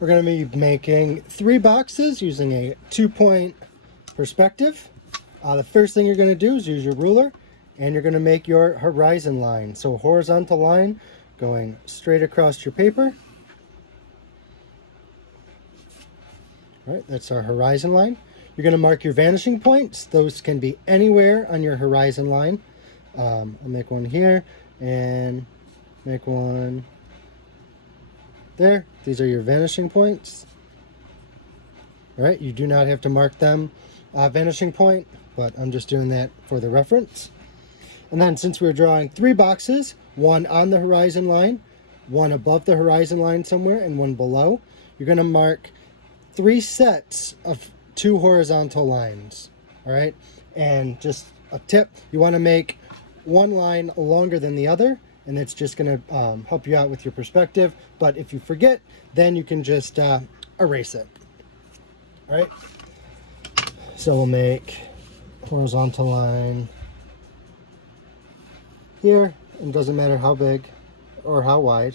We're going to be making 3 boxes using a 2-point perspective. The first thing you're going to do is use your ruler, and you're going to make your horizon line. So a horizontal line going straight across your paper. All right, that's our horizon line. You're going to mark your vanishing points. Those can be anywhere on your horizon line. I'll make one here and make one there. These are your vanishing points. All right, you do not have to mark them vanishing point, but I'm just doing that for the reference. And then since we're drawing 3 boxes, one on the horizon line, one above the horizon line somewhere, and one below, you're going to mark 3 sets of 2 horizontal lines. All right, and just a tip, you want to make one line longer than the other, and it's just going to help you out with your perspective. But if you forget, then you can just erase it. All right, so we'll make horizontal line here, and it doesn't matter how big or how wide.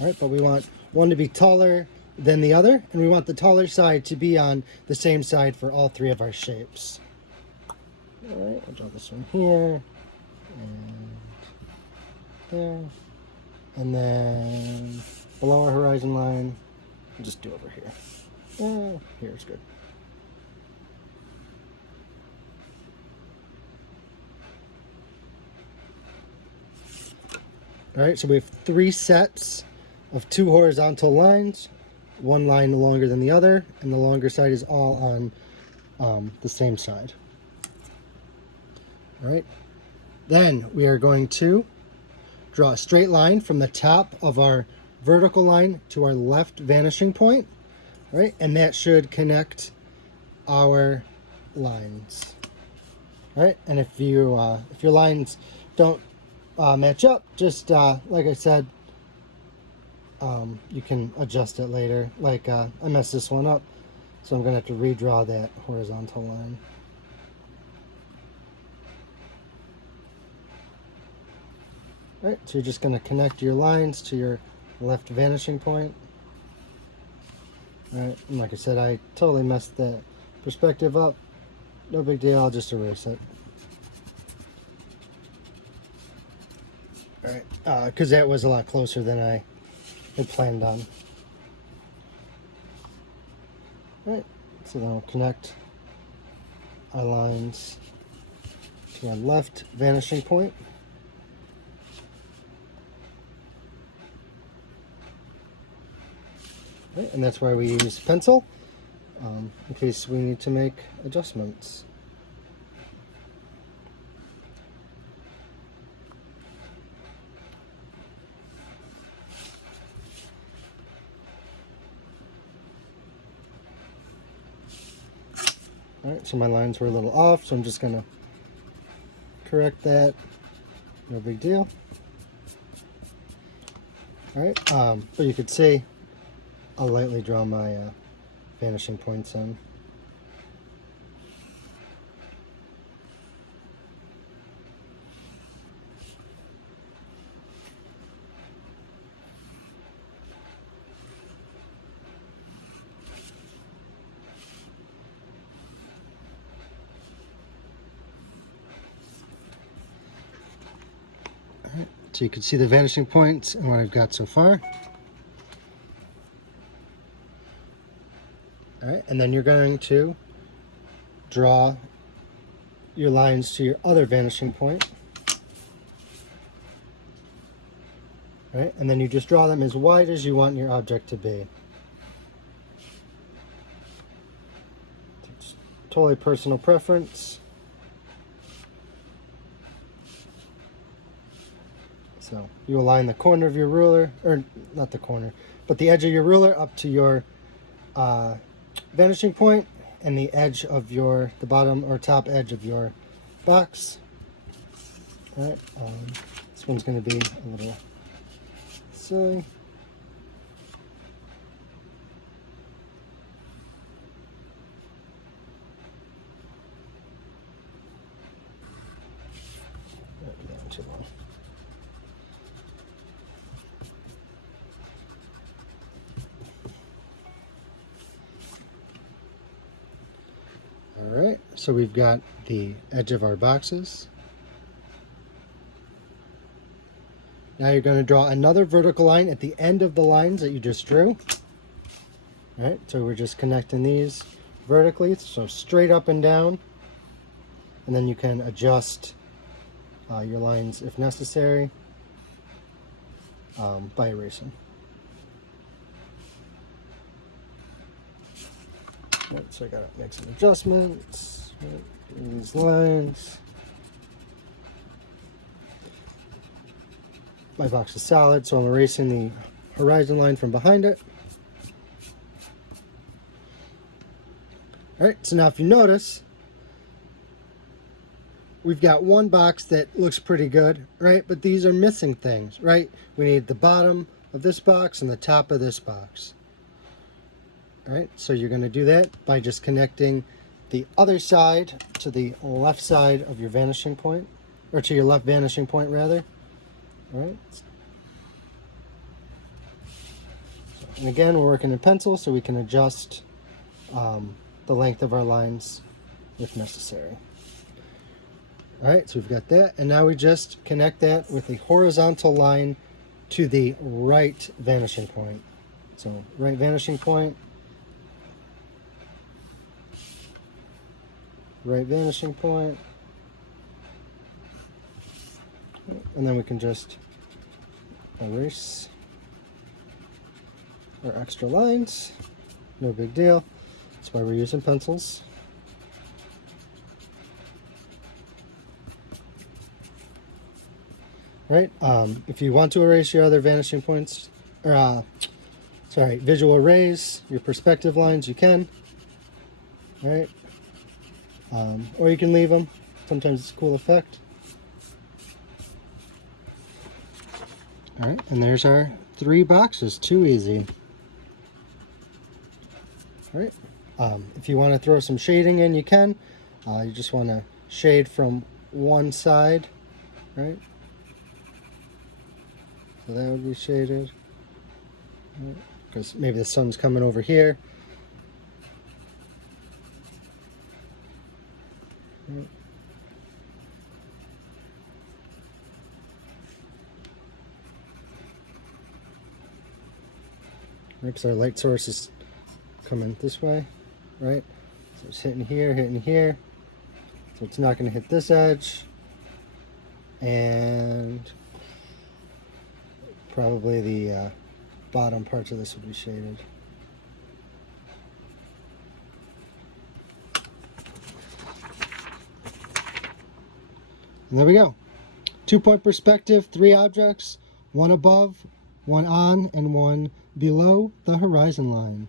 All right, but we want one to be taller than the other, and we want the taller side to be on the same side for all 3 of our shapes. All right, I'll draw this one here, and there, and then below our horizon line, we'll just do over here. Here's good. All right, so we have 3 sets of 2 horizontal lines, one line longer than the other, and the longer side is all on the same side. All right, then we are going to draw a straight line from the top of our vertical line to our left vanishing point, right? And that should connect our lines, right? And if your lines don't match up, just like I said, you can adjust it later. Like I messed this one up, so I'm gonna have to redraw that horizontal line. All right, so you're just gonna connect your lines to your left vanishing point. All right, and like I said, I totally messed that perspective up. No big deal, I'll just erase it. All right, because that was a lot closer than I had planned on. All right, so then we'll connect our lines to our left vanishing point. Right, and that's why we use pencil, in case we need to make adjustments. All right, so my lines were a little off, so I'm just gonna correct that. No big deal. All right, but you could see I'll lightly draw my vanishing points in. So you can see the vanishing points and what I've got so far. All right, and then you're going to draw your lines to your other vanishing point. All right, and then you just draw them as wide as you want your object to be. It's totally personal preference. So you align the corner of your ruler, or not the corner, but the edge of your ruler up to your vanishing point, and the edge of the bottom or top edge of your box. All right, this one's going to be a little silly. That one too long. so we've got the edge of our boxes. Now you're going to draw another vertical line at the end of the lines that you just drew. All right, so we're just connecting these vertically, so straight up and down. And then you can adjust your lines if necessary by erasing. Right, so I gotta make some adjustments. Right, these lines. My box is solid, so I'm erasing the horizon line from behind it. All right, so now if you notice, we've got one box that looks pretty good, right? But these are missing things, right? We need the bottom of this box and the top of this box. All right, so you're going to do that by just connecting the other side to the left side of your vanishing point, or to your left vanishing point rather. All right. And again, we're working in pencil, so we can adjust the length of our lines if necessary. All right, so we've got that, and now we just connect that with a horizontal line to the right vanishing point. So right vanishing point, right vanishing point, and then we can just erase our extra lines. No big deal. That's why we're using pencils. Right? If you want to erase your other vanishing points, or visual erase, your perspective lines, you can. Right? Or you can leave them. Sometimes it's a cool effect. All right, and there's our 3 boxes. Too easy. All right. If you want to throw some shading in, you can. You just want to shade from one side, right? So that would be shaded. Because maybe the sun's coming over here. Right. Because our light source is coming this way, right? So it's hitting here, so it's not going to hit this edge, and probably the bottom parts of this will be shaded. And there we go. 2-point perspective, 3 objects, one above, one on, and one below the horizon line.